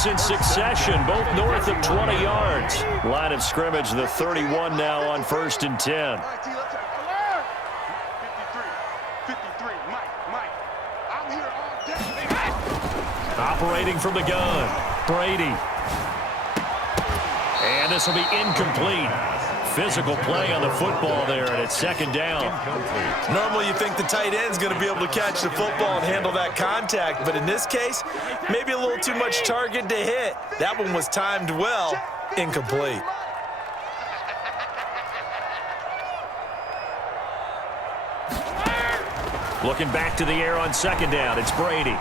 runs in succession, both north of 20 yards. Line of scrimmage, the 31 now on 1st and 10. Operating from the gun, Brady. And this will be incomplete. Physical play on the football there, and it's 2nd down. Normally you think the tight end's going to be able to catch the football and handle that contact, but in this case, maybe a little too much target to hit. That one was timed well, incomplete. Looking back to the air on 2nd down, it's Brady.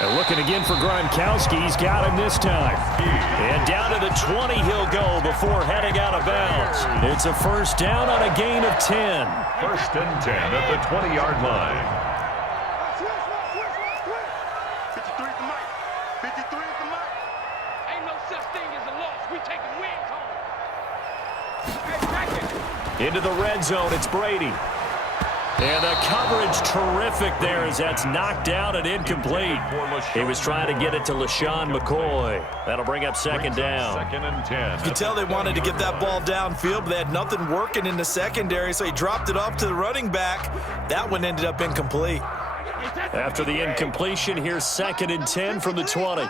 And looking again for Gronkowski. He's got him this time. And down to the 20 he'll go before heading out of bounds. It's a 1st down on a gain of 10. 1st and 10 at the 20-yard line. 53 at the mic. 53 at the mic. Ain't no such thing as a loss. We taking wins home. Into the red zone, it's Brady. And the coverage terrific there as that's knocked down and incomplete. He was trying to get it to LaShawn McCoy. That'll bring up 2nd down. 2nd and 10. You could tell they wanted to get that ball downfield, but they had nothing working in the secondary, so he dropped it off to the running back. That one ended up incomplete. After the incompletion, here's 2nd and 10 from the 20.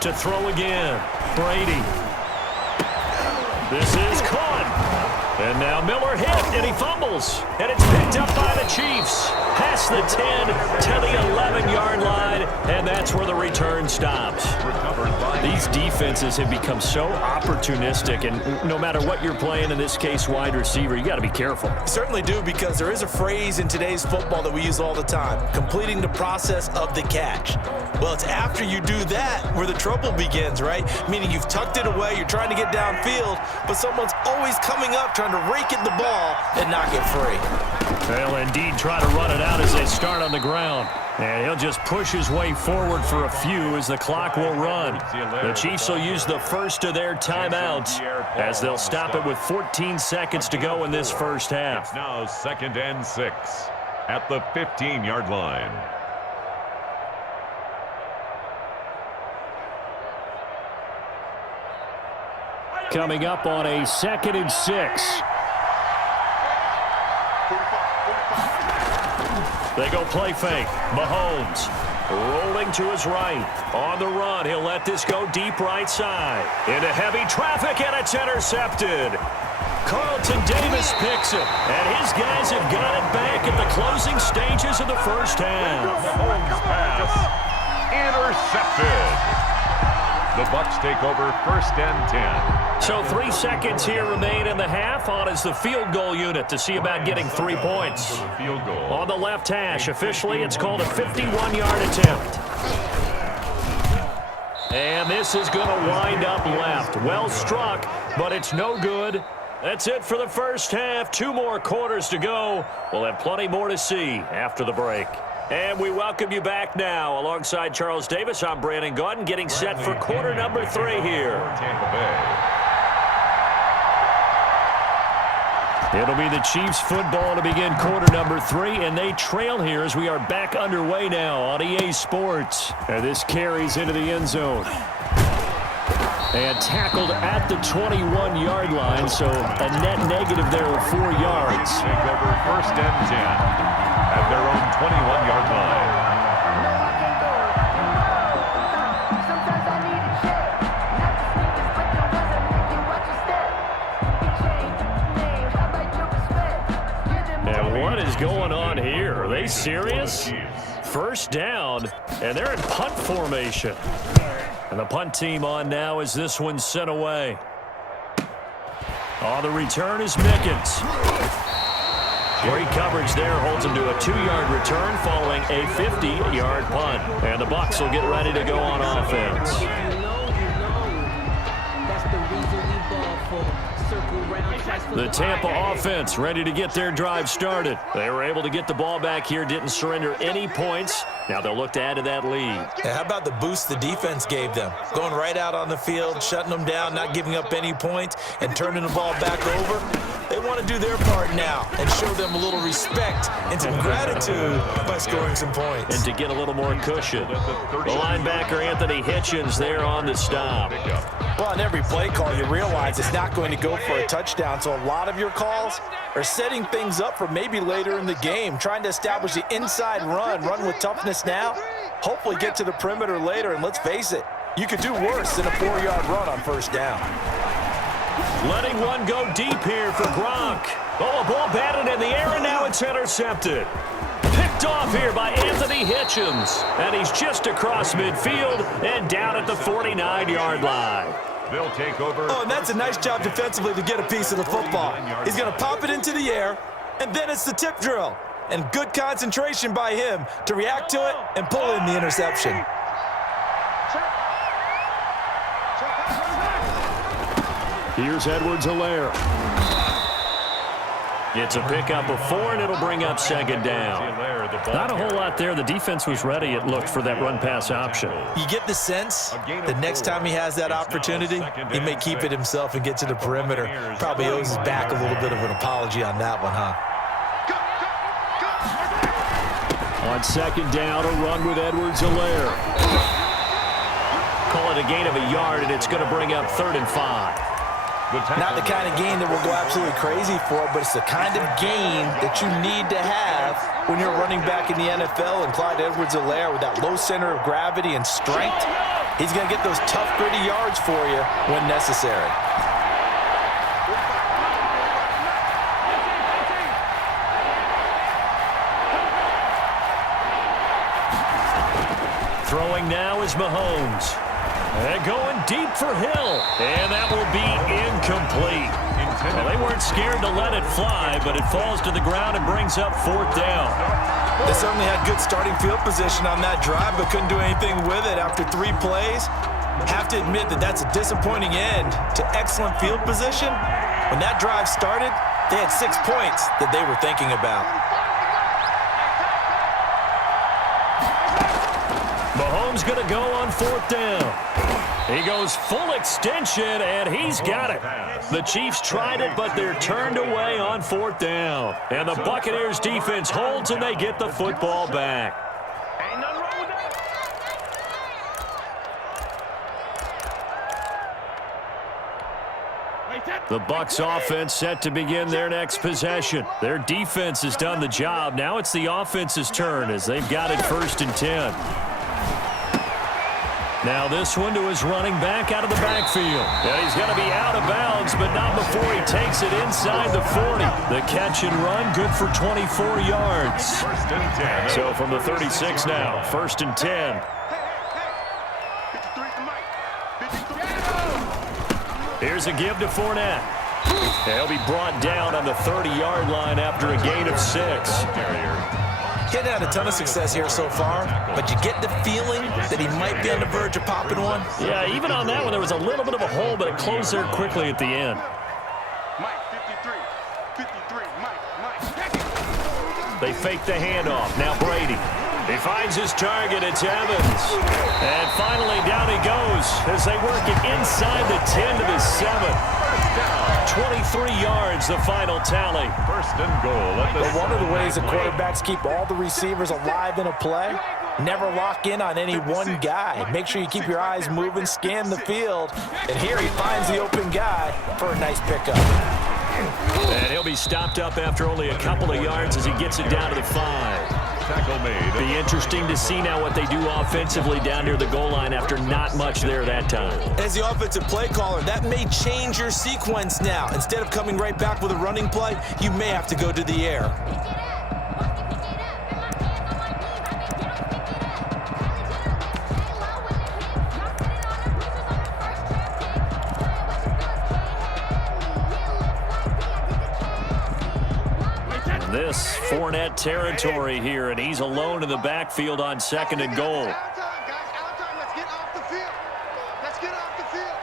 To throw again, Brady. This is caught. And now Miller hit, and he fumbles. And it's picked up by the Chiefs. Past the 10 to the 11-yard line, and that's where the return stops. These defenses have become so opportunistic, and no matter what you're playing, in this case wide receiver, you got to be careful. You certainly do, because there is a phrase in today's football that we use all the time, completing the process of the catch. Well, it's after you do that where the trouble begins, right? Meaning you've tucked it away, you're trying to get downfield, but someone's always coming up trying to rake at the ball and knock it free. They'll indeed try to run it out as they start on the ground. And he'll just push his way forward for a few as the clock will run. The Chiefs will use the first of their timeouts as they'll stop it with 14 seconds to go in this first half. It's now 2nd and 6 at the 15-yard line. Coming up on a 2nd and 6. They go play fake. Mahomes rolling to his right. On the run, he'll let this go deep right side. Into heavy traffic, and it's intercepted. Carlton Davis picks it, and his guys have got it back at the closing stages of the first half. Mahomes pass intercepted. The Bucs take over 1st and 10. So 3 seconds here remain in the half. On is the field goal unit to see about getting 3 points. Field goal. On the left hash, officially it's called a 51-yard attempt. And this is going to wind up left. Well struck, but it's no good. That's it for the first half. 2 more quarters to go. We'll have plenty more to see after the break. And we welcome you back now. Alongside Charles Davis, I'm Brandon Gaudin, getting set for quarter number 3 here. Tampa Bay. It'll be the Chiefs football to begin quarter number 3, and they trail here as we are back underway now on EA Sports. And this carries into the end zone. And tackled at the 21-yard line, so a net negative there of 4 yards. Take over 1st and 10 at their own 21-yard line. And what is going on here? Are they serious? First down, and they're in punt formation. And the punt team on now as this one's sent away. The return is Mickens. Great coverage there, holds him to a 2-yard return following a 50-yard punt. And the Bucs will get ready to go on offense. That's the reason we ball for. The Tampa offense ready to get their drive started. They were able to get the ball back here, didn't surrender any points. Now they'll look to add to that lead. Yeah, how about the boost the defense gave them? Going right out on the field, shutting them down, not giving up any points, and turning the ball back over. They want to do their part now and show them a little respect and some gratitude by scoring some points. And to get a little more cushion. The linebacker, Anthony Hitchens, there on the stop. Well, on every play call, you realize it's not going to go for a touchdown, so a lot of your calls are setting things up for maybe later in the game, trying to establish the inside run with toughness now, hopefully get to the perimeter later, and let's face it, you could do worse than a 4-yard run on first down. Letting one go deep here for Gronk. Oh, a ball batted in the air, and now it's intercepted. Picked off here by Anthony Hitchens. And he's just across midfield and down at the 49-yard line. They'll take over. Oh, and that's a nice job defensively to get a piece of the football. He's going to pop it into the air, and then it's the tip drill. And good concentration by him to react to it and pull in the interception. Here's Edwards-Helaire. It's a pickup of 4, and it'll bring up second down. Not a whole lot there. The defense was ready, it looked, for that run-pass option. You get the sense the next time he has that opportunity, he may keep it himself and get to the perimeter. Probably owes his back a little bit of an apology on that one, huh? On second down, a run with Edwards-Helaire. Call it a gain of a yard, and it's going to bring up 3rd and 5. Not the kind of gain that we'll go absolutely crazy for, but it's the kind of gain that you need to have when you're running back in the NFL. And Clyde Edwards-Helaire, with that low center of gravity and strength, he's going to get those tough, gritty yards for you when necessary. Throwing now is Mahomes. And going deep for Hill. And that will be incomplete. Well, they weren't scared to let it fly, but it falls to the ground and brings up 4th down. They certainly had good starting field position on that drive, but couldn't do anything with it after 3 plays. Have to admit that that's a disappointing end to excellent field position. When that drive started, they had 6 points that they were thinking about. Mahomes going to go on 4th down. He goes full extension, and he's got it. The Chiefs tried it, but they're turned away on 4th down. And the Buccaneers defense holds, and they get the football back. The Bucs offense set to begin their next possession. Their defense has done the job. Now it's the offense's turn as they've got it 1st and 10. Now this one to his running back out of the backfield. Yeah, he's going to be out of bounds, but not before he takes it inside the 40. The catch and run, good for 24 yards. 1st and 10. So from the 36 now, 1st and 10. Here's a give to Fournette. He'll be brought down on the 30-yard line after a gain of 6. He hadn't had a ton of success here so far, but you get the feeling that he might be on the verge of popping one. Yeah, even on that one, there was a little bit of a hole, but it closed there quickly at the end. Mike, 53, Mike. They fake the handoff. Now Brady. He finds his target. It's Evans. And finally, down he goes as they work it inside the 10 to the 7. 23 yards, the final tally. 1st and goal. But one of the ways the quarterbacks keep all the receivers alive in a play, never lock in on any one guy. Make sure you keep your eyes moving, scan the field. And here he finds the open guy for a nice pickup. And he'll be stopped up after only a couple of yards as he gets it down to the 5. Tackle made. Be interesting to see now what they do offensively down near the goal line after not much there that time. As the offensive play caller, that may change your sequence now. Instead of coming right back with a running play, you may have to go to the air. This Fournette territory here, and he's alone in the backfield on 2nd and goal. Out of time, guys. Out of time. Let's get off the field. Let's get off the field.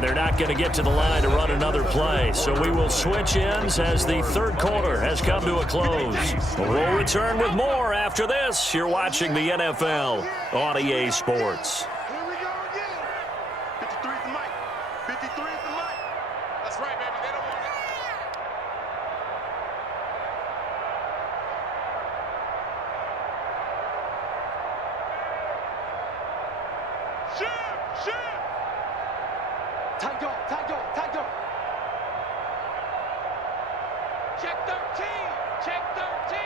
And they're not going to get to the line to run another play. So we will switch ends as the third quarter has come to a close. We'll return with more after this. You're watching the NFL on EA Sports. Here we go again. 53 is the mic. 53 is the mic. That's right, baby. They don't want it. Shoot! Tight go. Check 13. Check 13.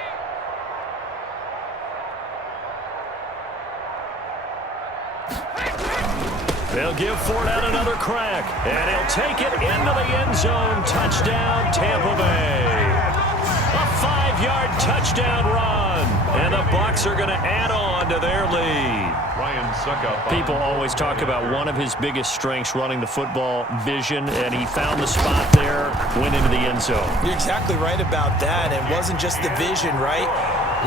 They'll give Fournette another crack, and he'll take it into the end zone. Touchdown, Tampa Bay. A 5-yard touchdown run, and the Bucs are going to add on to their lead. People always talk about one of his biggest strengths running the football, vision, and he found the spot there, went into the end zone. You're exactly right about that. It wasn't just the vision, right?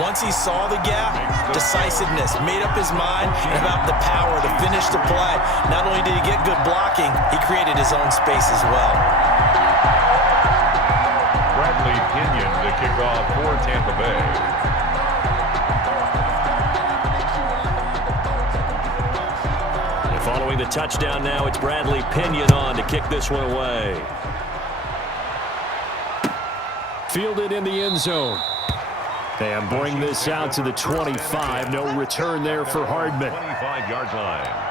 Once he saw the gap, decisiveness, made up his mind about the power to finish the play. Not only did he get good blocking, he created his own space as well. Bradley Pinion to kick off for Tampa Bay. Following the touchdown now, it's Bradley Pinion on to kick this one away. Fielded in the end zone. And bring this out to the 25. No return there for Hardman. 25-yard line.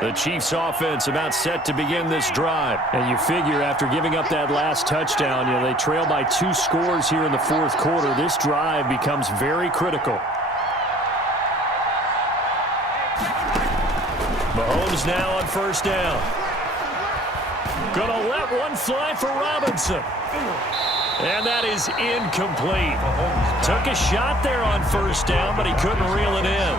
The Chiefs offense about set to begin this drive. And you figure after giving up that last touchdown, they trail by 2 scores here in the fourth quarter. This drive becomes very critical. Mahomes now on first down. Gonna let one fly for Robinson. And that is incomplete. Took a shot there on first down, but he couldn't reel it in.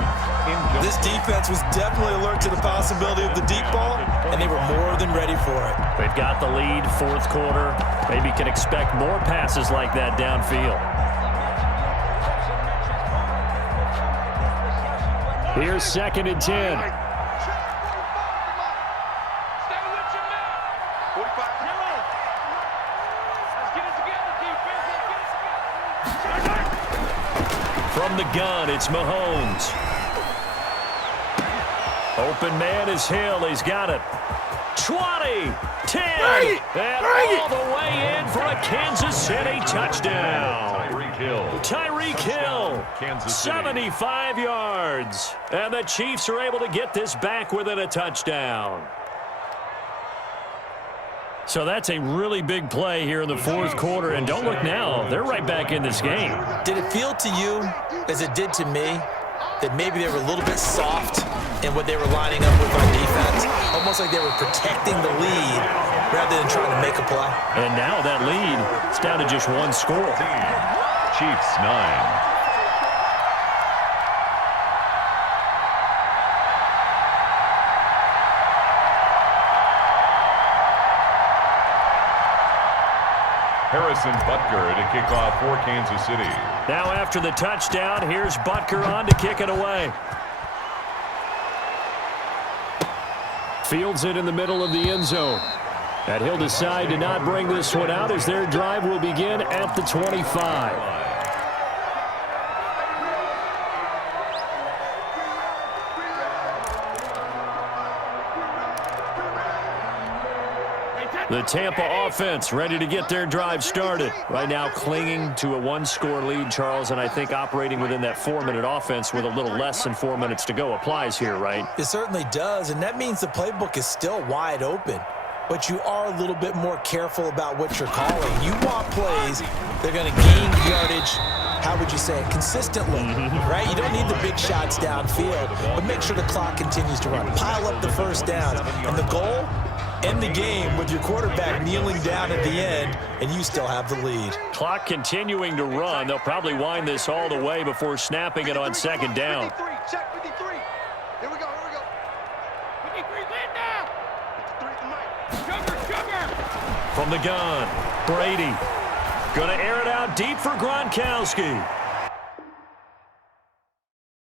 This defense was definitely alert to the possibility of the deep ball, and they were more than ready for it. They've got the lead, fourth quarter. Maybe can expect more passes like that downfield. Here's 2nd and 10. From the gun, it's Mahomes. Open man is Hill. He's got it. 20, 10, and all the way in for a Kansas City touchdown. Tyreek Hill, 75 yards. And the Chiefs are able to get this back within a touchdown. So that's a really big play here in the fourth quarter. And don't look now, they're right back in this game. Did it feel to you, as it did to me, that maybe they were a little bit soft in what they were lining up with on defense? Almost like they were protecting the lead rather than trying to make a play. And now that lead, it's down to just 1 score. Chiefs 9. Harrison Butker to kick off for Kansas City. Now after the touchdown, here's Butker on to kick it away. Fields it in the middle of the end zone. And he'll decide to not bring this one out as their drive will begin at the 25. The Tampa offense ready to get their drive started. Right now clinging to a 1-score lead, Charles, and I think operating within that 4-minute offense with a little less than 4 minutes to go applies here, right? It certainly does, and that means the playbook is still wide open. But you are a little bit more careful about what you're calling. You want plays that are going to gain yardage, how would you say it, consistently, right? You don't need the big shots downfield, but make sure the clock continues to run. Pile up the first downs. And the goal? End the game with your quarterback kneeling down at the end, and you still have the lead. Clock continuing to run. They'll probably wind this all the way before snapping it on 2nd down. 53, check 53. Here we go. 53, lead now. 53 at the mic. Sugar. From the gun, Brady. Going to air it out deep for Gronkowski.